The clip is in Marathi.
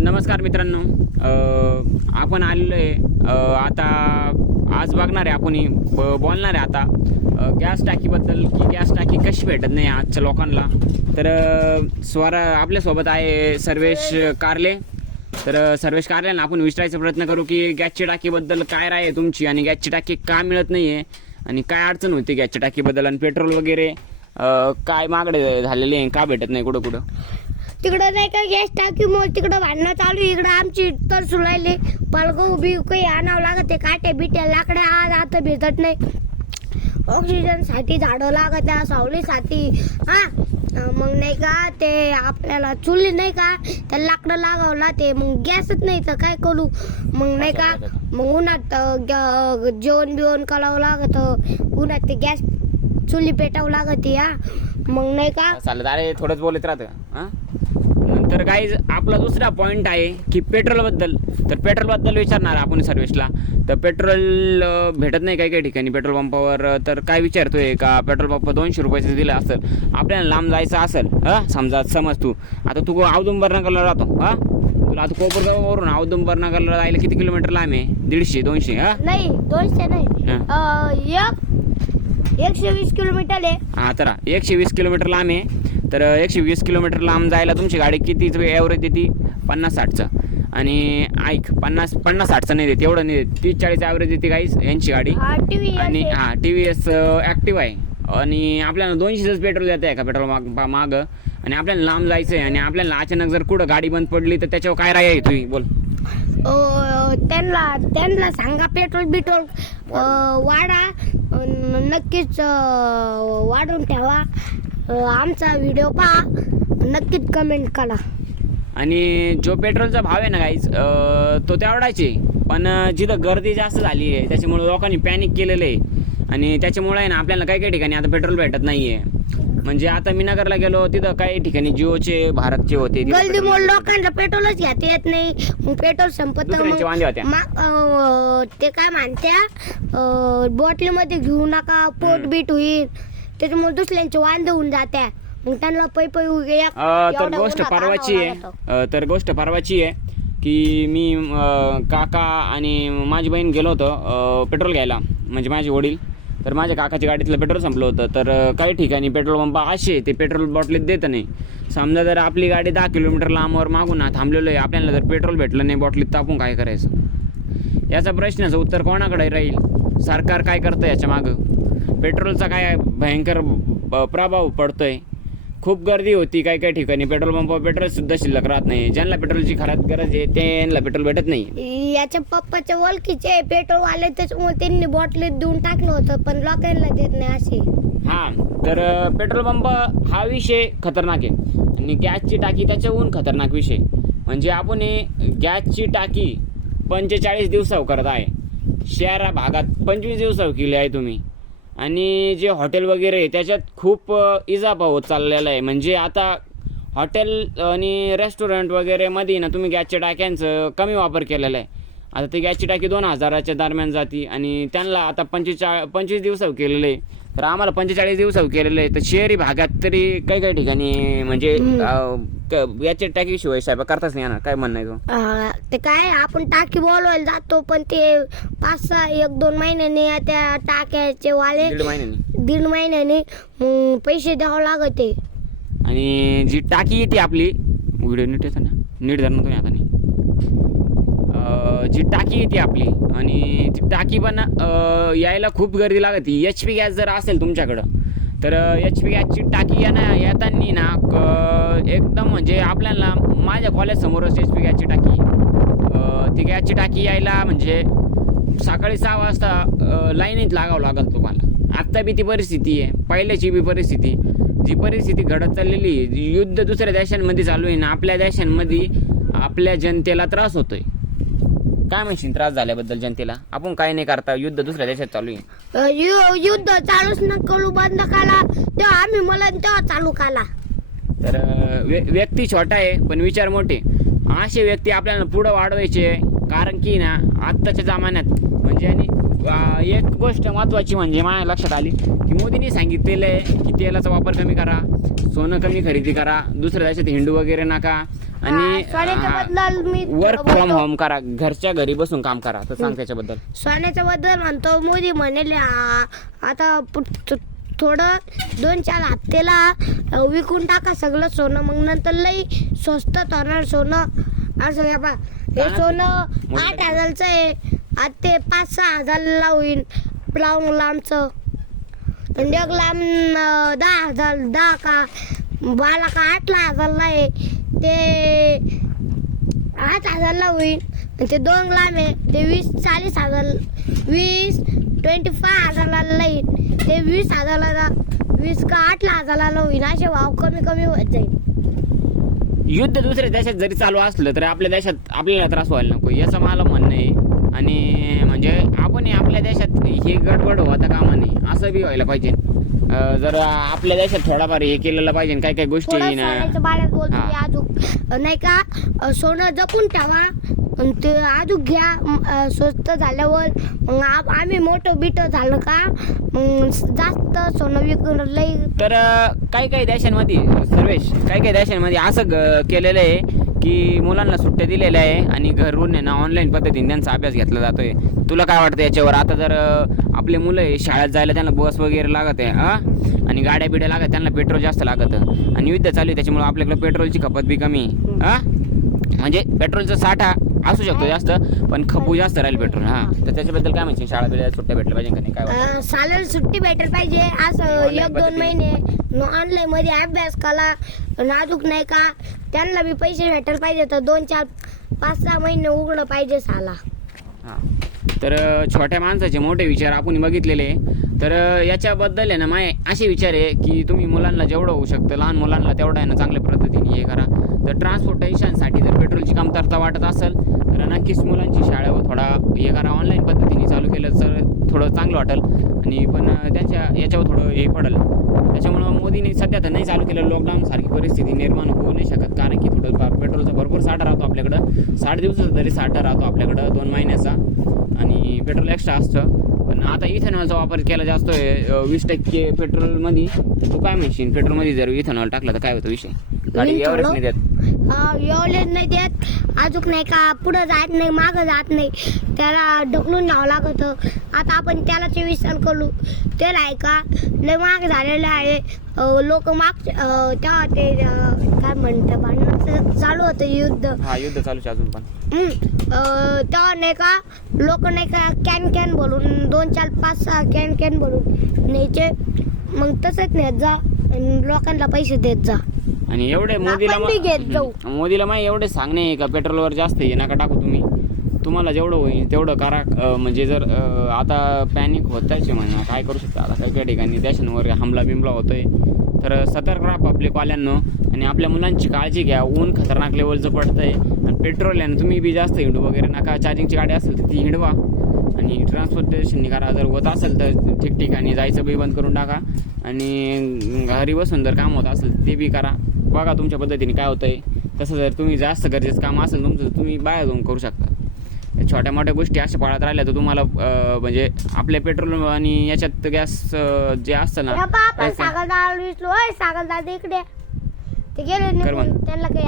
नमस्कार मित्रांनो, आपण आलेलो आहे आता आज बघणार आहे आपण बोलणार आहे आता गॅस टाकीबद्दल की गॅस टाकी कशी भेटत नाही आजच्या लोकांना. तर आपल्यासोबत आहे सर्वेश कारले. तर सर्वेश कारलेंना आपण विचारायचा प्रयत्न करू की गॅसची टाकीबद्दल काय राय आहे तुमची आणि गॅसची टाकी का मिळत नाही आहे आणि काय अडचण होती गॅसच्या टाकीबद्दल आणि पेट्रोल वगैरे काय मागणे झालेले आहे, का भेटत नाही कुठं कुठं. तिकडं नाही का गॅस टाकीमुळे तिकडं भांडणं चालू. इकडं आमची तर सुलायले पालक उभी काही आणावं लागते, काटे बिट्या लाकडे आज आता भेटत नाही. ऑक्सिजन साठी झाडं लागत, सावलीसाठी. हा मग नाही का ते आपल्याला चुली नाही का त्या लाकडं लागावं ते, मग गॅसच नाही तर काय करू. मग नाही का मग उन्हात जेवण बिवण करावं लागत, उन्हात ते गॅस चुली पेटावं लागते. हा मग नाही का चालत अरे थोडंच बोलत राहतं. नंतर गाईज आपला दुसरा पॉईंट आहे की पेट्रोलबद्दल. तर पेट्रोलबद्दल विचारणार आपण सर्व्हिसला. तर पेट्रोल भेटत नाही काही काही ठिकाणी पेट्रोल पंपावर. तर काय विचारतोय का पेट्रोल पंप 200 रुपयाचं दिलं असेल, आपल्याला लांब जायचं असेल समज तू औदुंबरनगरला राहतो. तुला आता कोपरगाववरून औदुंबरनगरला जायला किती किलोमीटर लांब आहे? 150-200 नाही 200 नाही 120 किलोमीटर आहे. हा तर 120 किलोमीटर लांब आहे. तर 120 किलोमीटर लांब जायला तुमची गाडी किती ॲव्हरेज देते? 50-60चं. आणि ऐक 50-60चं नाही देते, एवढं नाही देते, 30-40 ॲव्हरेज देते गाईस यांची गाडी. आणि TVS ॲक्टिव्ह आहे. आणि आपल्याला 200च पेट्रोल देत आहे का पेट्रोल माग आणि आपल्याला लांब जायचं आहे आणि आपल्याला अचानक जर कुठं गाडी बंद पडली तर त्याच्यावर काय राय आहे तुम्ही बोल. त्यांना सांगा पेट्रोल बिट्रोल वाढा, नक्कीच वाढून ठेवा. आमचा व्हिडिओ पहा, नक्कीच कमेंट करा. आणि जो पेट्रोलचा भाव आहे ना गाईज तो तेवढाच आहे, पण जिथं गर्दी जास्त झाली आहे त्याच्यामुळे लोकांनी पॅनिक केलेलं आहे. आणि त्याच्यामुळे आहे ना आपल्याला काही काही ठिकाणी आता पेट्रोल भेटत नाही आहे. म्हणजे आता मी नगरला गेलो तिथं काही ठिकाणी जिओचे भारतचे होते, गर्दीमुळे लोकांना पेट्रोलच घेता येत नाही. मग पेट्रोल संपत ते काय म्हणत्या बॉटलीमध्ये घेऊ नका, पोट बीट होईल, त्याच्यामुळे दुसऱ्यांचे वांदे होऊन जात्या. मग त्यांना पै तर गोष्ट परवाची आहे की मी काका आणि माझी बहीण गेलो होतो पेट्रोल घ्यायला, म्हणजे माझे वडील. तर माझ्या काकाच्या गाडीतलं पेट्रोल संपलं होतं. तर काही ठिकाणी पेट्रोल पंप असे ते पेट्रोल बॉटलीत देत नाही. समजा जर आपली गाडी 10 किलोमीटर लांबवर मागून थांबलेलो आहे, आपल्याला जर पेट्रोल भेटलं नाही बॉटलीत तर आपण काय करायचं? याचा प्रश्नाचं उत्तर कोणाकडे राहील? सरकार काय करतं याच्या मागं? पेट्रोलचा काय भयंकर प्रभाव पडतोय. खूप गर्दी होती काही काही ठिकाणी, पेट्रोल पंपावर पेट्रोल सुद्धा शिल्लक राहत नाही. ज्यांना पेट्रोलची खराब गरज आहे त्यांना पेट्रोल भेटत नाही. याच्या पप्पाच्या ओळखीचे पेट्रोल वाले, त्याच्यामुळे त्यांनी बॉटलीत देऊन टाकलं होतं, पण लोकांना देत नाही असे. तर पेट्रोल पंप हा विषय खतरनाक आहे आणि गॅसची टाकी त्याच्याहून खतरनाक विषय. म्हणजे आपण गॅसची टाकी 45 दिवसावर करत आहे, शहरा भागात 25 दिवसावर केली आहे तुम्ही. आणि जे हॉटेल वगैरे आहे त्याच्यात खूप इजाफा होत चाललेला आहे. म्हणजे आता हॉटेल आणि रेस्टॉरंट वगैरेमध्ये ना तुम्ही गॅसच्या टाक्यांचं कमी वापर केलेला आहे. आता ते गॅसची टाकी 2000च्या दरम्यान जाती आणि त्यांना आता 25 दिवसावर केलेलं आहे. तर आम्हाला 45 दिवसावर केलेलं आहे. तर शहरी भागात तरी काही काही ठिकाणी म्हणजे गॅसच्या टाकीशिवाय साहेब करताच नाही येणार. काय म्हणणं आहे ते काय आपण टाकी बोलवायला जातो, पण ते 5-6 1-2 महिन्याने त्या टाक्याचे वाले 1.5 महिन्याने पैसे द्यावं लागते. आणि जी टाकी येते आपली व्हिडिओ नीट येतो ना, नीट धरणं तुम्ही आता नाही. जी टाकी येते आपली आणि ती टाकी पण यायला खूप गर्दी लागते. HP गॅस जर असेल तुमच्याकडं तर HP गॅसची टाकी येताना ना एकदम म्हणजे आपल्याला माझ्या कॉलेजसमोरच HP गॅसची टाकी. ती गॅसची टाकी यायला म्हणजे सकाळी 6 वाजता लाईनीत लागावं लागेल तुम्हाला. आत्ता बी ती परिस्थिती आहे, पहिल्याची बी परिस्थिती. जी परिस्थिती घडत चाललेली आहे, युद्ध दुसऱ्या देशांमध्ये चालू आहे ना, आपल्या देशांमध्ये आपल्या जनतेला त्रास होतोय. काय म्हणशील त्रास झाल्याबद्दल जनतेला? आपण काय नाही करता, युद्ध दुसऱ्या देशात चालू आहे. युद्ध चालूच न करू, बंद काला तेव्हा आम्ही मला तेव्हा चालू काला. तर व्यक्ती छोटा आहे पण विचार मोठे. असे व्यक्ती आपल्याला पुढं वाढवायचे. कारण की ना आत्ताच्या जमान्यात म्हणजे आणि एक गोष्ट महत्त्वाची म्हणजे माझ्या लक्षात आली की मोदींनी सांगितलेलं आहे की तेलाचा वापर कमी करा, सोनं कमी खरेदी करा, दुसऱ्या देशात हिंडू वगैरे नका आणि सोन्याच्या बद्दल मी वर्क फ्रॉम होम करा, घरच्या घरी बसून काम करा. तर सांग त्याच्याबद्दल. सोन्याच्या बद्दल म्हणतो मोदी म्हणेल आता थोडं 2-4 हप्त्याला विकून टाका सगळं सोनं, मग नंतर लई स्वस्त होणार सोनं. असं बाबा हे सोनं 8,000चं आहे, आज ते 5-6 हजारला होईल लांबचं. आणि एक लांब 10,000 10 का 12 का 8,000ला आहे, ते 8,000ला होईल. आणि ते 2 लांब आहे ते 20-40 हजार 25 हजाराला येईल, ते 20,000ला 20 का 8,000ला होईल. असे भाव कमी कमी होत जाईल. युद्ध दुसऱ्या देशात जरी चालू असलं तरी आपल्या देशात आपल्याला त्रास व्हायला नको, याचं मला म्हणणं आहे. आणि म्हणजे आपण आपल्या देशात हे गडबड होता कामा नये, असं बी व्हायला पाहिजे. जर आपल्या देशात थोडाफार हे केलेलं पाहिजे, काय काय गोष्टी थोडं ना. सोन्याच्या बाळ्यात बोलतो मी अजून नाही का, सोनं जपून ठेवा आणि ते अजून घ्या. स्वस्त झाल्यावर मग आम्ही मोठं बिट झालं का मग जास्त सोनं विकून लई. तर काही काही देशांमध्ये सर्वेश काही काही देशांमध्ये असं केलेलं आहे की मुलांना सुट्ट्या दिलेल्या आहे आणि घरून आहे ना ऑनलाईन पद्धतीने त्यांचा अभ्यास घेतला जातोय. तुला काय वाटतं याच्यावर? आता जर आपले मुलं आहे शाळेत जायला त्यांना बस वगैरे लागत आहे आणि गाड्या बिड्या लागत, त्यांना पेट्रोल जास्त लागतं आणि युद्ध चालू आहे त्याच्यामुळे आपल्याकडे पेट्रोलची खपत बी कमी म्हणजे पेट्रोलचा साठा असू शकतो जास्त, पण खपू जास्त राहील पेट्रोल. तर त्याच्याबद्दल काय म्हणशील? शाळा बिळ्या सुट्ट्या भेटल्या पाहिजे का नाही? काय वाटतं? सालाला सुट्टी भेटायला पाहिजे. असं 1-2 महिने ऑनलाईन मध्ये अभ्यास करा, नाजूक नाही का त्यांना बी पैसे भेटायला पाहिजे. तर 2-4-5-6 महिने उघडं पाहिजे साला. तर छोट्या माणसाचे मोठे विचार आपण बघितलेले. तर याच्याबद्दल आहे ना माय असे विचार आहे की तुम्ही मुलांना जेवढं होऊ शकतं लहान मुलांना तेवढं आहे ना चांगल्या पद्धतीने हे करा. तर ट्रान्सपोर्टेशनसाठी जर पेट्रोलची कमतरता वाटत असेल तर नक्कीच मुलांची शाळेवर थोडा हे करा, ऑनलाईन पद्धतीने चालू केलं तर थोडं चांगलं वाटेल. आणि पण त्यांच्या याच्यावर थोडं हे पडेल. त्याच्यामुळं मोदीने सध्या तर नाही चालू केलं, लॉकडाऊन सारखी परिस्थिती निर्माण होऊ नाही शकत, कारण की थोडं पेट्रोलचा भरपूर साठा राहतो आपल्याकडं. 60 दिवसाचा तरी साठा राहतो आपल्याकडं 2 महिन्याचा, आणि पेट्रोल एक्स्ट्रा असतं. पण आता इथेनॉलचा वापर केला जास्त आहे 20% पेट्रोलमध्ये. तू काय म्हणशील, पेट्रोलमध्ये जर इथेनॉल टाकलं तर काय होतं विषय? गाडी एवढंच नाही देत, एवढेच नाही देत, अजून नाही का पुढं जात नाही मागं जात नाही, त्याला ढकलून न्यावं लागतं. आता आपण त्याला 24 साल करू, त्याला आहे का लय माग झालेलं आहे. लोक माग तेव्हा ते काय म्हणतात भांडण चालू होतं युद्ध. युद्ध चालूच अजून पण. तेव्हा नाही का लोक नाही का कॅन भरून 2-4-5-6 कॅन भरून न्यायचे. मग तसंच नेत जा आणि लोकांना पैसे देत जा. आणि एवढे मोदीला माहिती एवढे सांगणे आहे का पेट्रोलवर जास्त हे नका टाकू तुम्ही, तुम्हाला जेवढं होईल तेवढं करा. म्हणजे जर आता पॅनिक होतायचे म्हणा, काय करू शकता. आता काही काही ठिकाणी देशांवर हमला बिमला होतोय, तर सतर्क राहा पब्लिक वाल्यांनो. आणि आपल्या मुलांची काळजी घ्या. ऊन खतरनाक लेवलचं पडतंय आणि पेट्रोल आहे ना, तुम्ही बी जास्त हिंडू वगैरे नका. चार्जिंगची गाडी असेल तर ती हिंडवा आणि ट्रान्सपोर्टेशन करा. जर होत असेल तर ठिकठिकाणी जायचं बी बंद करून टाका आणि घरी बसून जर काम होत असेल ते बी करा. बघा तुमच्या पद्धतीने काय होतंय. तसं जर तुम्ही जास्त गरजेचं काम असेल तुमचं, तुम्ही बाहेर जाऊन करू शकता. छोट्या मोठ्या गोष्टी अशा पाळत राहिल्या तर तुम्हाला म्हणजे आपल्या पेट्रोल आणि याच्यात गॅस जे असतं ना, सागर दादा इकडे ते गेले त्यांना काही